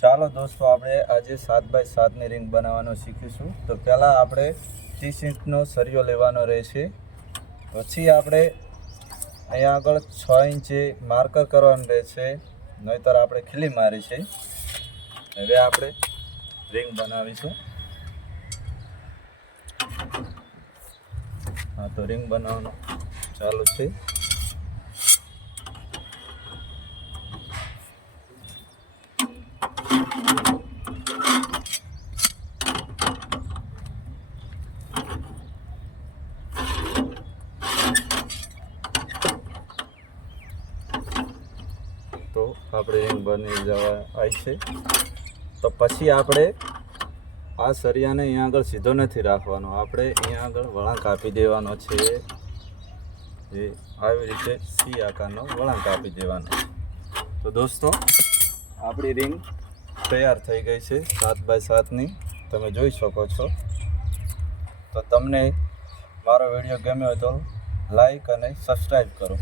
ચાલો દોસ્તો, આપણે આજે 7x7ની રિંગ બનાવવાનું શીખીશું. તો પહેલાં આપણે 30 ઇંચનો સરિયો લેવાનો રહેશે. પછી આપણે અહીંયા આગળ 6 ઇંચે માર્કર કરવાનું રહેશે, નહીંતર આપણે ખીલી મારી છે. હવે આપણે રિંગ બનાવીશું. હા, તો રિંગ બનાવવાનું ચાલુ છે. તો આપણે રિંગ બની જવા આવી છે. તો પછી આપણે આ સરિયાને અહીંયા આગળ સીધો નથી રાખવાનો, આપણે અહીંયા આગળ વળાંક આપી દેવાનો છે. એ આવી રીતે સી આકારનો વળાંક આપી દેવાનો. તો દોસ્તો, આપણી રિંગ તૈયાર થઈ ગઈ છે 7x7ની, તમે જોઈ શકો છો. તો તમને મારો વિડીયો ગમ્યો હોય તો લાઈક અને સબસ્ક્રાઈબ કરો.